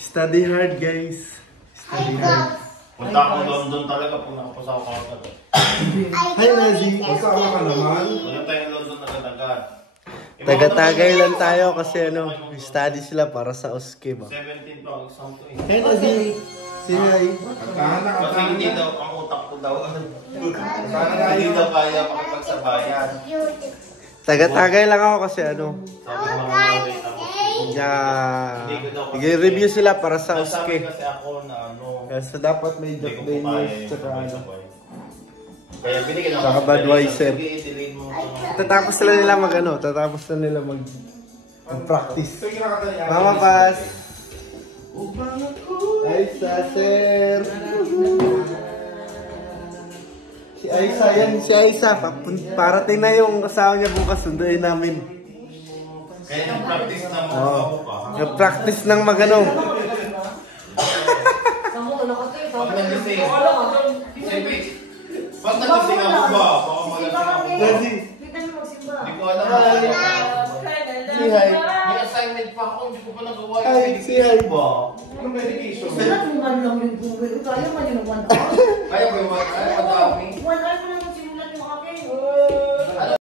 Study hard, guys. Study hard. Punta akong London talaga kung nakapasa ako agad. Hi, Nazi. Kasama ka naman. Wala tayong London agad-agad. Taga-tagay lang tayo kasi ano, study sila para sa OSCE ba? 17 pa ang exam ko eh. Hi, Nazi. Say hi. Kasi hindi daw ang utak ko daw. Hindi daw kaya makapagsabayan. Taga-tagay lang ako kasi ano, Sabi ko mga nag-review sila para sa OSCE. kasi ako na ano. Kasi dapat may Hindi Jack ko po kaya Daniels tsaka ano. Kaya binigyan ako. Tsaka Budweiser. Sige, i-delete mo. Tatapos na nila mag-practice. Mama Paz. Aisa, sir. Si Aisa yan, si Aisa. Parating na yung asawa niya bukas, sunduin namin. Kaya yung practice na mo. Yung practice ng magano. Pag nagising. Siyempre, pag nagising ako ba? Baka malasing ako ba? Hindi ko alam. Si hi. May assignment pa ako, hindi ko pa nagawa. Hi, si hi. Anong medication? Kaya Kaya ko yung